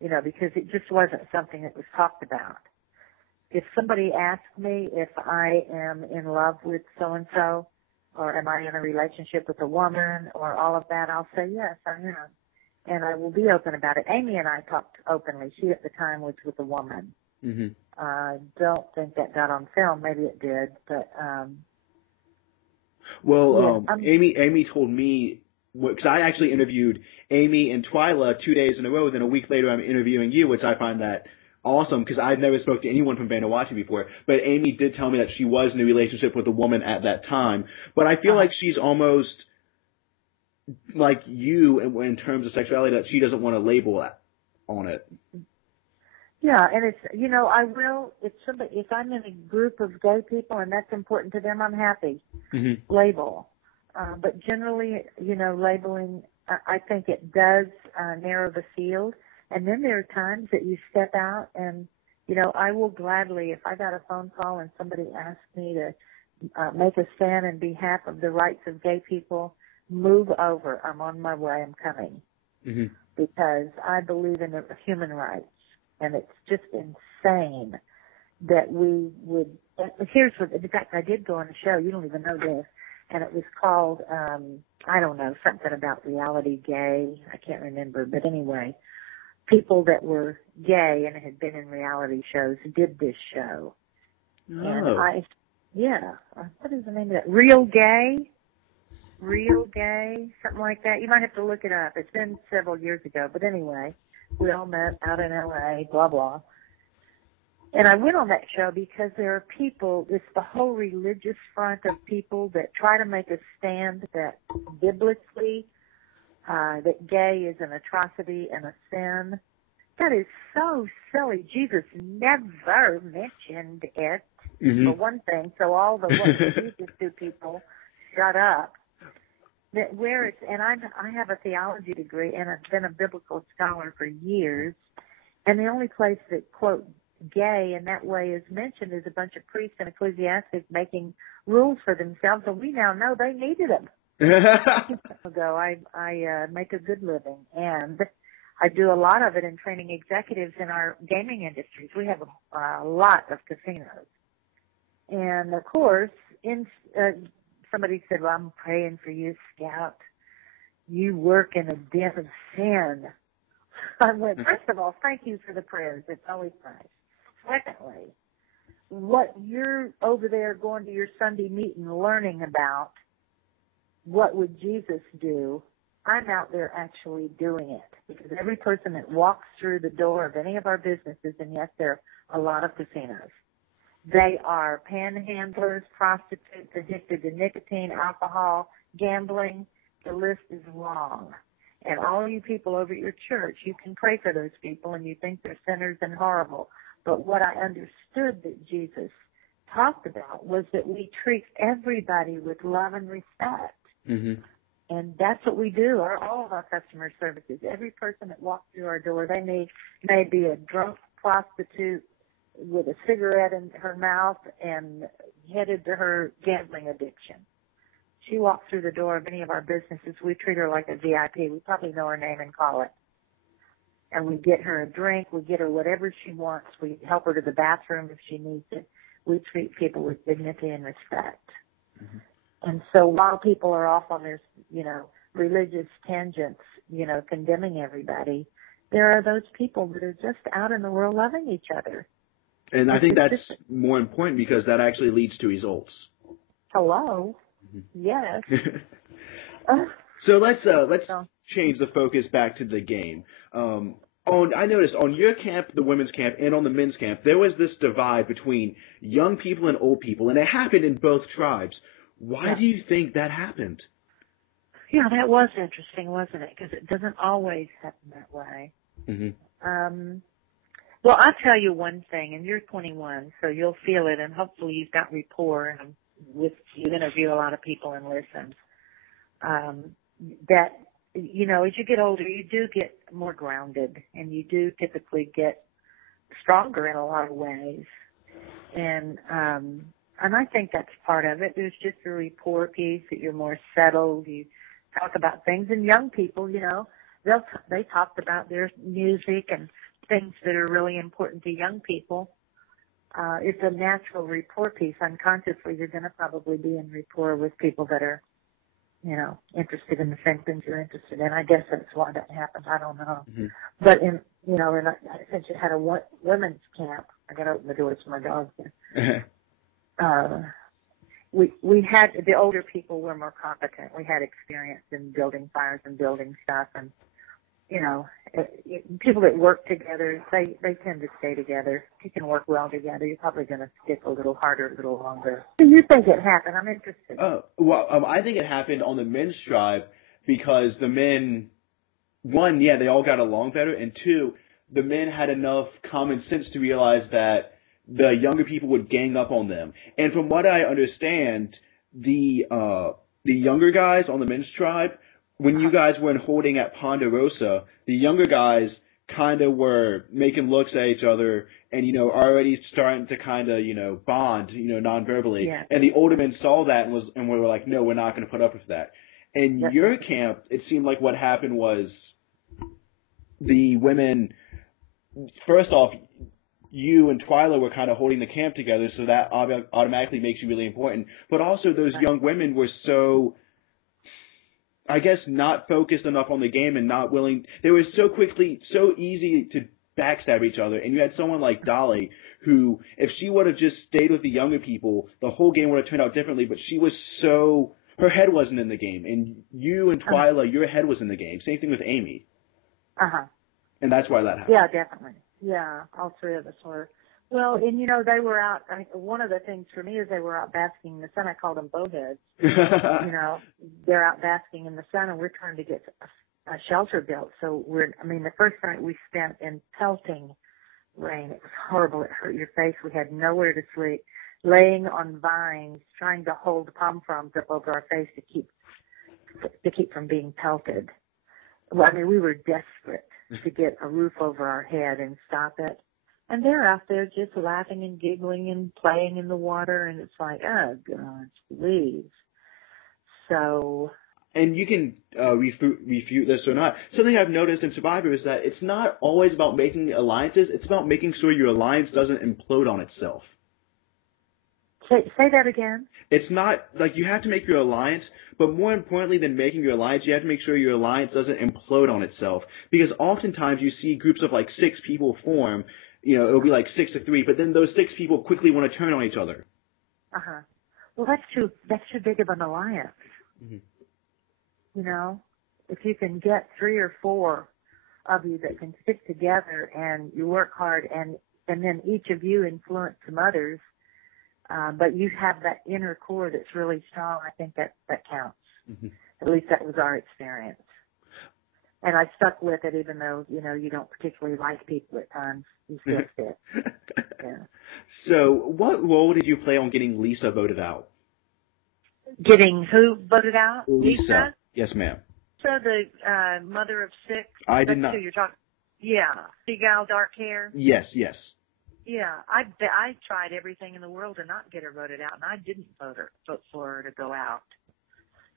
you know, because it just wasn't something that was talked about. If somebody asked me if I am in love with so-and-so, or am I in a relationship with a woman, or all of that, I'll say, yes, I am. And I will be open about it. Amy and I talked openly. She at the time was with a woman. I don't think that got on film. Maybe it did, but Amy told me, because I actually interviewed Amy and Twyla 2 days in a row. Then a week later, I'm interviewing you, which I find that awesome because I've never spoke to anyone from Vanuatu before. But Amy did tell me that she was in a relationship with a woman at that time. But I feel like she's almost like you in terms of sexuality, that she doesn't want to label on it. Yeah, and it's, you know, I will, if I'm in a group of gay people and that's important to them, I'm happy. Label. But generally, you know, labeling, I think it does narrow the field. And then there are times that you step out and, you know, I will gladly, if I got a phone call and somebody asked me to make a stand in behalf of the rights of gay people, move over. I'm on my way. I'm coming. Because I believe in the human rights. And it's just insane that we would, here's what, in fact, I did go on a show, you don't even know this, and it was called, I don't know, something about reality gay, I can't remember, but anyway, people that were gay and had been in reality shows did this show. And what is the name of that? Real Gay, something like that. You might have to look it up. It's been several years ago, but anyway. We all met out in L.A., blah, blah. And I went on that show because there are people, it's the whole religious front of people that try to make a stand that biblically, that gay is an atrocity and a sin. That is so silly. Jesus never mentioned it, for one thing. So all the what Jesus do people shut up. That where it's, and I have a theology degree and I've been a biblical scholar for years, and the only place that, quote, gay in that way is mentioned is a bunch of priests and ecclesiastics making rules for themselves, and we now know they needed them. I make a good living, and I do a lot of it in training executives in our gaming industries. We have a lot of casinos. And, of course, somebody said, well, I'm praying for you, Scout. You work in a den of sin. I went, first of all, thank you for the prayers. It's always nice. Secondly, what you're over there going to your Sunday meeting learning about, what would Jesus do, I'm out there actually doing it. Because every person that walks through the door of any of our businesses, and yes, there are a lot of casinos, they are panhandlers, prostitutes, addicted to nicotine, alcohol, gambling. The list is long. And all you people over at your church, you can pray for those people and you think they're sinners and horrible. But what I understood that Jesus talked about was that we treat everybody with love and respect. And that's what we do, all of our customer services. Every person that walks through our door, they may be a drunk prostitute with a cigarette in her mouth and headed to her gambling addiction. She walks through the door of any of our businesses, we treat her like a VIP. We probably know her name and call it. And we get her a drink, we get her whatever she wants. We help her to the bathroom if she needs it. We treat people with dignity and respect. Mm-hmm. And so while people are off on their, religious tangents, condemning everybody, there are those people that are just out in the world loving each other. And I think that's more important because that actually leads to results. Hello. Mm-hmm. Yes. So let's change the focus back to the game. I noticed on your camp, the women's camp, and on the men's camp, there was this divide between young people and old people, and it happened in both tribes. Why do you think that happened? Yeah, that was interesting, wasn't it? Because it doesn't always happen that way. Mm-hmm. Well, I'll tell you one thing, and you're 21, so you'll feel it, and hopefully you've got rapport, and you interview a lot of people and listen. That, as you get older, you do get more grounded, and you do typically get stronger in a lot of ways. And I think that's part of it. There's just a rapport piece that you're more settled. You talk about things, and young people, they talked about their music and things that are really important to young people. It's a natural rapport piece. Unconsciously, you're going to probably be in rapport with people that are, interested in the same things you're interested in. I guess that's why that happens. I don't know. Mm-hmm. But since you had a women's camp, I got to open the doors for my dogs there. We had, the older people were more competent. We had experience in building fires and building stuff, and people that work together, they tend to stay together. If you can work well together, you're probably going to stick a little harder, a little longer. Do you think it happened? I'm interested. I think it happened on the men's tribe because the men, one, they all got along better, and two, the men had enough common sense to realize that the younger people would gang up on them. And from what I understand, the younger guys on the men's tribe, when you guys were in holding at Ponderosa, the younger guys kind of were making looks at each other and, already starting to kind of, bond, non-verbally. Yeah. And the older men saw that and were like, no, we're not going to put up with that. In your camp, it seemed like what happened was the women, first off, you and Twyla were kind of holding the camp together, so that automatically makes you really important. But also those young women were so, I guess, not focused enough on the game and not willing. They were so easy to backstab each other. And you had someone like Dolly who, if she would have just stayed with the younger people, the whole game would have turned out differently. But she was her head wasn't in the game. And you and Twyla, your head was in the game. Same thing with Amy. Uh-huh. And that's why that happened. Yeah, definitely. Yeah, all three of us were. Well, and they were out. One of the things for me is they were out basking in the sun. I called them bowheads. They're out basking in the sun, and we're trying to get a shelter built. So the first night we spent in pelting rain. It was horrible. It hurt your face. We had nowhere to sleep, laying on vines, trying to hold palm fronds up over our face to keep from being pelted. Well, we were desperate to get a roof over our head and stop it. And they're out there just laughing and giggling and playing in the water, and it's like, oh, God, please. So. And you can refute this or not. Something I've noticed in Survivor is that it's not always about making alliances. It's about making sure your alliance doesn't implode on itself. Say that again. It's not like you have to make your alliance, but more importantly than making your alliance, you have to make sure your alliance doesn't implode on itself. Because oftentimes you see groups of like 6 people form, it'll be like 6-3, but then those 6 people quickly want to turn on each other. Uh-huh. Well, that's too big of an alliance. Mm-hmm. If you can get 3 or 4 of you that can stick together and you work hard and then each of you influence some others, but you have that inner core that's really strong, I think that counts. Mm-hmm. At least that was our experience. And I stuck with it even though, you don't particularly like people at times. You still stick. Yeah. So what role did you play on getting Lisa voted out? Getting who voted out? Lisa. Yes, ma'am. So the mother of six. I did That's not. who you're talking. Yeah, big gal, dark hair. Yes, yes. Yeah, I tried everything in the world to not get her voted out, and I didn't vote for her to go out.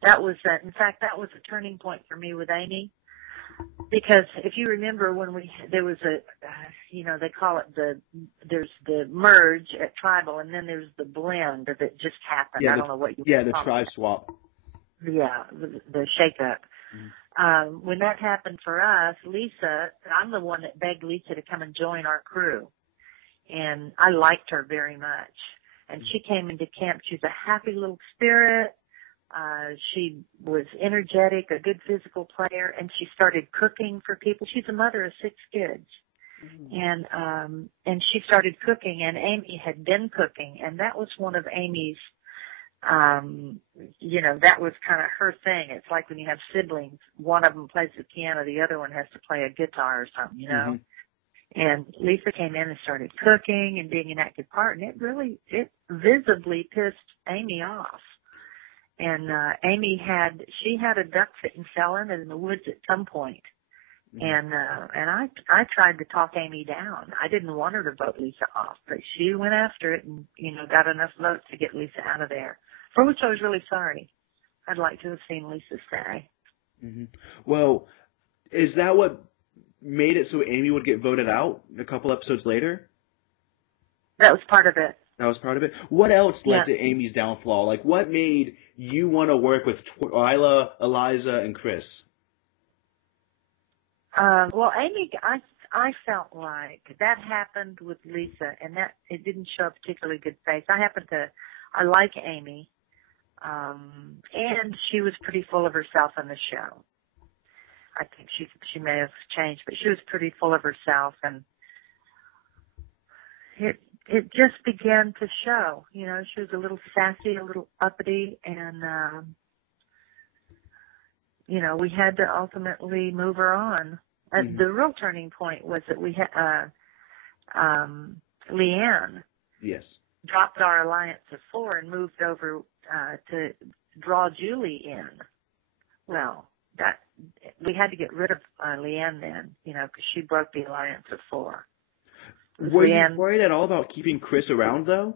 That was in fact, that was a turning point for me with Amy, because if you remember when there was they call it there's the merge at Tribal, and then there's the blend that just happened. Yeah, I don't know what you the call tribe it. swap. Yeah, the shake-up. Mm-hmm. When that happened for us, Lisa, I'm the one that begged Lisa to come and join our crew. And I liked her very much. And she came into camp. She's a happy little spirit. She was energetic, a good physical player, and she started cooking for people. She's a mother of 6 kids. Mm-hmm. And she started cooking, and Amy had been cooking, and that was one of Amy's, that was kind of her thing. It's like when you have siblings, one of them plays the piano, the other one has to play a guitar or something, Mm-hmm. And Lisa came in and started cooking and being an active part, and it visibly pissed Amy off. And Amy had a duck fit and fell in the woods at some point. Mm-hmm. And I tried to talk Amy down. I didn't want her to vote Lisa off, but she went after it and, got enough votes to get Lisa out of there, for which I was really sorry. I'd like to have seen Lisa stay. Mm-hmm. Well, is that what made it so Amy would get voted out a couple episodes later? That was part of it. That was part of it? What else led to Amy's downfall? Like, what made you want to work with Twyla, Eliza, and Chris? Well, Amy, I felt like that happened with Lisa, and that it didn't show a particularly good face. I like Amy, and she was pretty full of herself in the show. I think she may have changed, but she was pretty full of herself, and it just began to show. She was a little sassy, a little uppity, and we had to ultimately move her on. Mm-hmm. The real turning point was that we had Leanne. Yes. Dropped our alliance of 4 and moved over to draw Julie in. Well, we had to get rid of Leanne then, because she broke the alliance of 4. Were you worried at all about keeping Chris around, though?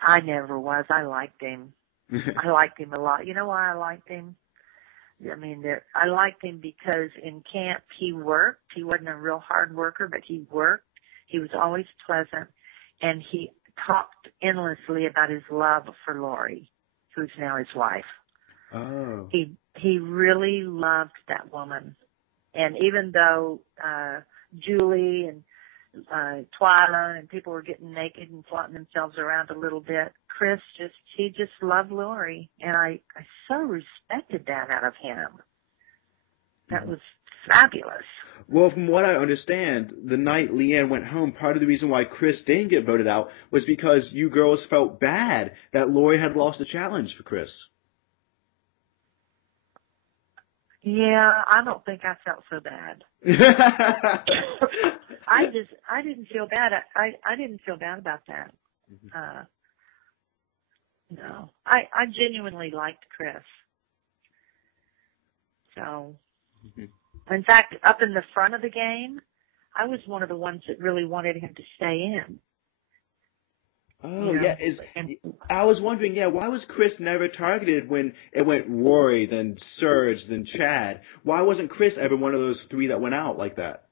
I never was. I liked him. I liked him a lot. You know why I liked him? I mean, I liked him because in camp he worked. He wasn't a real hard worker, but he worked. He was always pleasant, and he talked endlessly about his love for Lori, who's now his wife. Oh. He really loved that woman, and even though Julie and Twyla and people were getting naked and flaunting themselves around a little bit, Chris he just loved Lori, and I so respected that out of him. That was fabulous. Well, from what I understand, the night Leanne went home, part of the reason why Chris didn't get voted out was because you girls felt bad that Lori had lost the challenge for Chris. Yeah, I don't think I felt so bad. I didn't feel bad. I didn't feel bad about that. Mm-hmm. No, I genuinely liked Chris. So, mm-hmm. In fact, up in the front of the game, I was one of the ones that really wanted him to stay in. Oh, yeah. I was wondering, why was Chris never targeted when it went Rory, then Serge, then Chad? Why wasn't Chris ever one of those 3 that went out like that?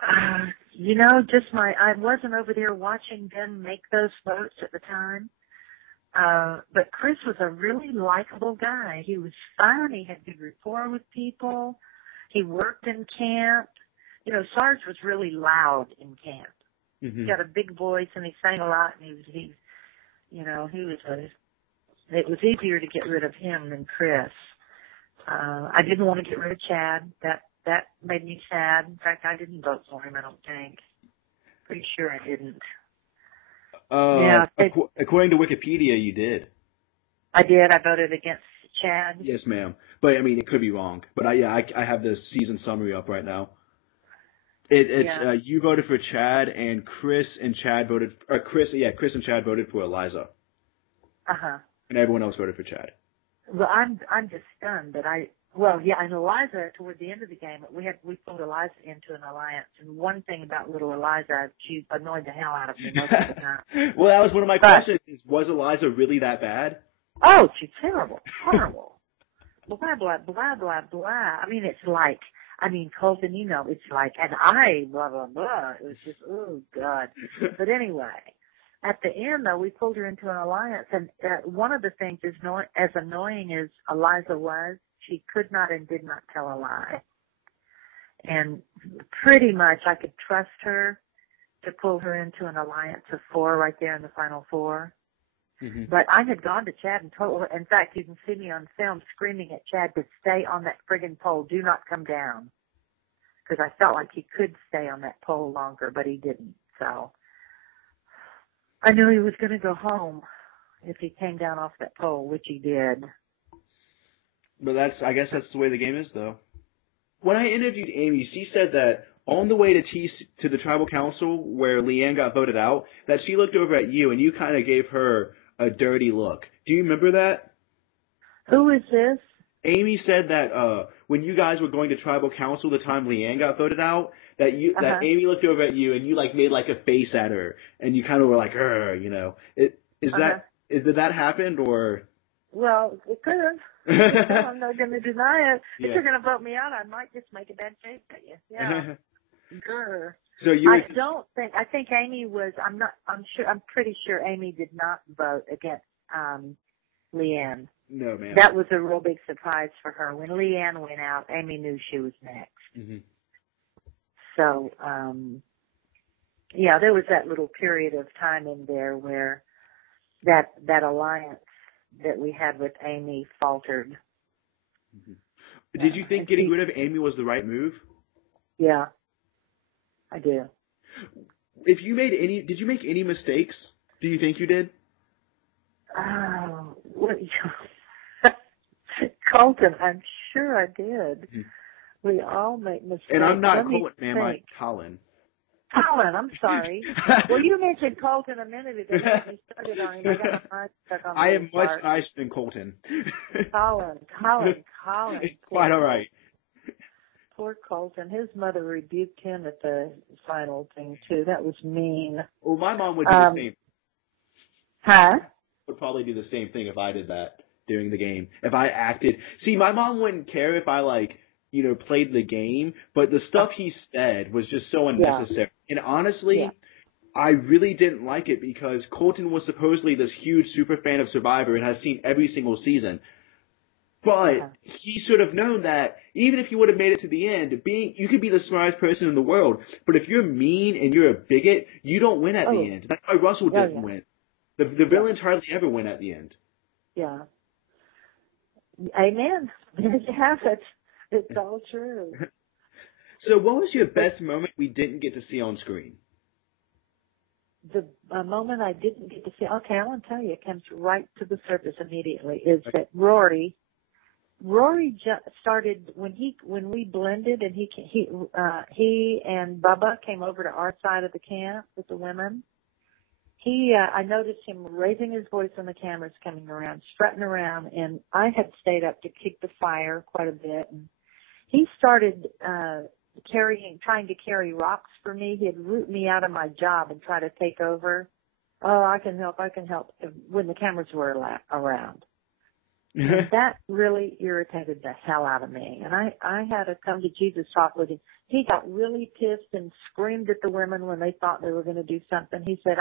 I wasn't over there watching them make those votes at the time. But Chris was a really likable guy. He was fun. He had good rapport with people. He worked in camp. Sarge was really loud in camp. Mm-hmm. He got a big voice and he sang a lot, and it was easier to get rid of him than Chris. I didn't want to get rid of Chad. That made me sad. In fact, I didn't vote for him, I don't think. Pretty sure I didn't. According to Wikipedia, you did. I did. I voted against Chad. Yes, ma'am. But, I mean, it could be wrong. But, I have the season summary up right now. You voted for Chad, and Chris and Chad voted for Eliza. Uh-huh. And everyone else voted for Chad. Well, I'm just stunned that and Eliza, toward the end of the game, we pulled Eliza into an alliance, and one thing about little Eliza, she annoyed the hell out of me most of the time. Well, that was one of my questions, was Eliza really that bad? Oh, she's terrible, horrible. Blah, blah, blah, blah, blah. I mean, it's like, Colton, it's like, and blah, blah, blah. It was just, oh, God. But anyway, at the end, though, we pulled her into an alliance, and one of the things is, as annoying as Eliza was, she could not and did not tell a lie. And pretty much I could trust her to pull her into an alliance of 4 right there in the final 4. Mm-hmm. But I had gone to Chad and told her, in fact, you can see me on film screaming at Chad to stay on that friggin' pole, do not come down. Because I felt like he could stay on that pole longer, but he didn't. So I knew he was going to go home if he came down off that pole, which he did. But I guess that's the way the game is, though. When I interviewed Amy, she said that on the way to the tribal council where Leanne got voted out, that she looked over at you and you kind of gave her a dirty look. Do you remember that? Who is this? Amy said that when you guys were going to tribal council the time Leanne got voted out, that Amy looked over at you and you made a face at her and you kind of were like, did that happen or? Well, it could have. I'm not going to deny it. Yeah. If you're going to vote me out, I might just make a bad face at you. Yeah. Sure. So I think Amy was, I'm pretty sure Amy did not vote against Leanne. No, man. That was a real big surprise for her. When Leanne went out, Amy knew she was next. Mm-hmm. So, there was that little period of time in there where that alliance that we had with Amy faltered. Mm-hmm. Did you think getting rid of Amy was the right move? Yeah, I do. Did you make any mistakes? Do you think you did? Oh, Colton, I'm sure I did. Mm-hmm. We all make mistakes. And I'm not Colton, ma'am. I'm Colin. Colin, I'm sorry. Well, you mentioned Colton a minute ago. We started on him. I got my mind stuck on I am much nicer than Colton. Colin. It's quite all right. Poor Colton. His mother rebuked him at the final thing, too. That was mean. Well, my mom would do the same. Huh? Would probably do the same thing if I did that during the game. If I acted. See, my mom wouldn't care if I, played the game, but the stuff he said was just so unnecessary. Yeah. And honestly, I really didn't like it because Colton was supposedly this huge super fan of Survivor and has seen every single season. But he should have known that even if you would have made it to the end, you could be the smartest person in the world, but if you're mean and you're a bigot, you don't win at the end. That's why Russell didn't win. The villains hardly ever win at the end. Yeah. Amen. There you have it. It's all true. So what was your best moment we didn't get to see on screen? The moment I didn't get to see, okay, I want to tell you, it comes right to the surface immediately, is that Rory started, when we blended and he and Bubba came over to our side of the camp with the women, I noticed him raising his voice when the cameras coming around, strutting around, and I had stayed up to kick the fire quite a bit, and he started trying to carry rocks for me. He'd root me out of my job and try to take over. Oh, I can help, when the cameras were around. And that really irritated the hell out of me. And I had a come to Jesus talk with him. He got really pissed and screamed at the women when they thought they were going to do something. He said,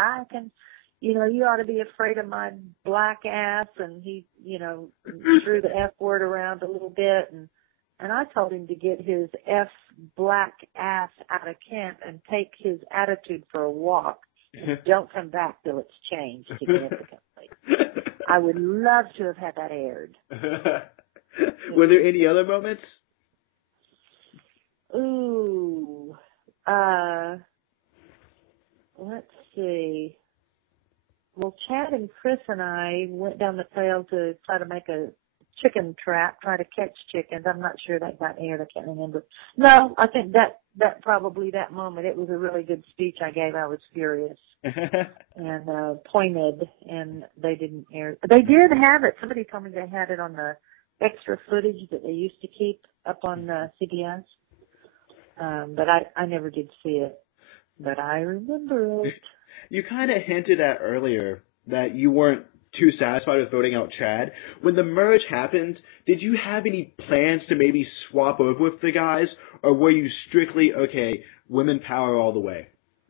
you ought to be afraid of my black ass. And he, threw the F word around a little bit. And I told him to get his F black ass out of camp and take his attitude for a walk. And don't come back till it's changed significantly. I would love to have had that aired. Were there any other moments? Ooh. Let's see. Well, Chad and Chris and I went down the trail to try to make a chicken trap, try to catch chickens. I'm not sure that got aired. I can't remember. No, I think that probably that moment, it was a really good speech I gave. I was furious and pointed, and they didn't air. They did have it. Somebody told me they had it on the extra footage that they used to keep up on CBS. But I never did see it. But I remember it. You kind of hinted at earlier that you weren't too satisfied with voting out Chad. When the merge happened, did you have any plans to maybe swap over with the guys, or were you strictly, okay, women power all the way?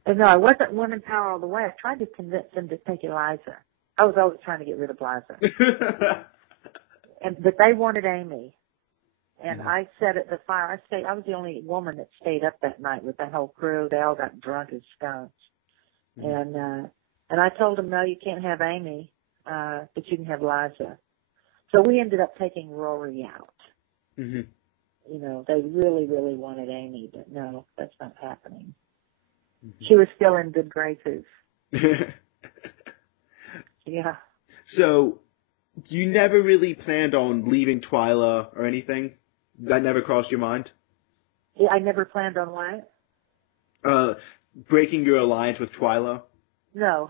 No, I wasn't women power all the way. I tried to convince them to take Eliza. I was always trying to get rid of Liza. But they wanted Amy. And I sat at the fire. I was the only woman that stayed up that night with the whole crew. They all got drunk as skunks. And I told them, no, you can't have Amy, but you can have Liza. So we ended up taking Rory out. You know, they really, really wanted Amy, but no, that's not happening. She was still in good graces. Yeah. So you never really planned on leaving Twyla or anything? That never crossed your mind? Yeah, I never planned on what? Breaking your alliance with Twyla? No,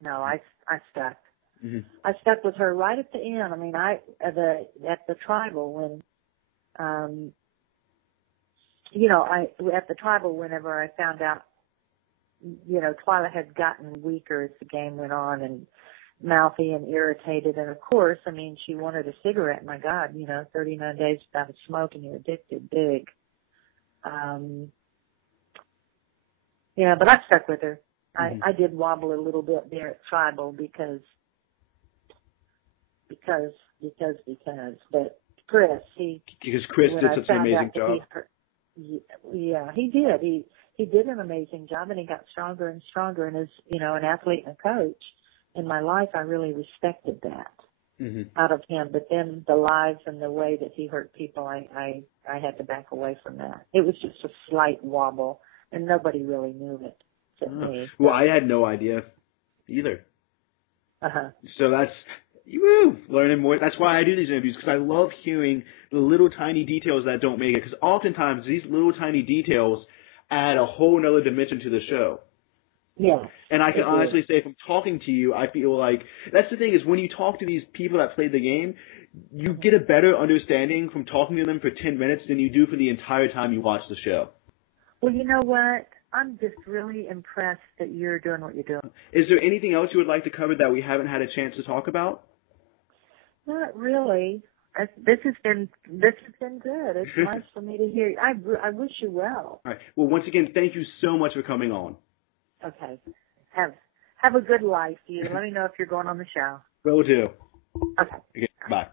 no, I stuck. I stuck with her right at the end. I mean, at the tribal when, you know, at the tribal whenever I found out, you know, Twyla had gotten weaker as the game went on and mouthy and irritated. And of course, I mean, she wanted a cigarette. My God, you know, 39 days without a smoke and you're addicted big. Yeah, but I stuck with her. I did wobble a little bit there at tribal because. But Chris, because Chris did such an amazing job. Yeah, he did. He did an amazing job, and he got stronger and stronger. And as you know, an athlete and a coach in my life, I really respected that out of him. But then the lives and the way that he hurt people, I had to back away from that. It was just a slight wobble, and nobody really knew it except me. Well, I had no idea either. So that's learning more. That's why I do these interviews, because I love hearing the little tiny details that don't make it. Because oftentimes these little tiny details add a whole nother dimension to the show. Yes. And I can honestly say, from talking to you, I feel like that's the thing is when you talk to these people that played the game, you get a better understanding from talking to them for 10 minutes than you do for the entire time you watch the show. Well, you know what? I'm just really impressed that you're doing what you're doing. Is there anything else you would like to cover that we haven't had a chance to talk about? Not really. This has been good. It's nice for me to hear you. I wish you well. All right. Well, once again, thank you so much for coming on. Okay. Have a good life, you. Let me know if you're going on the show. Will do. Okay. Bye.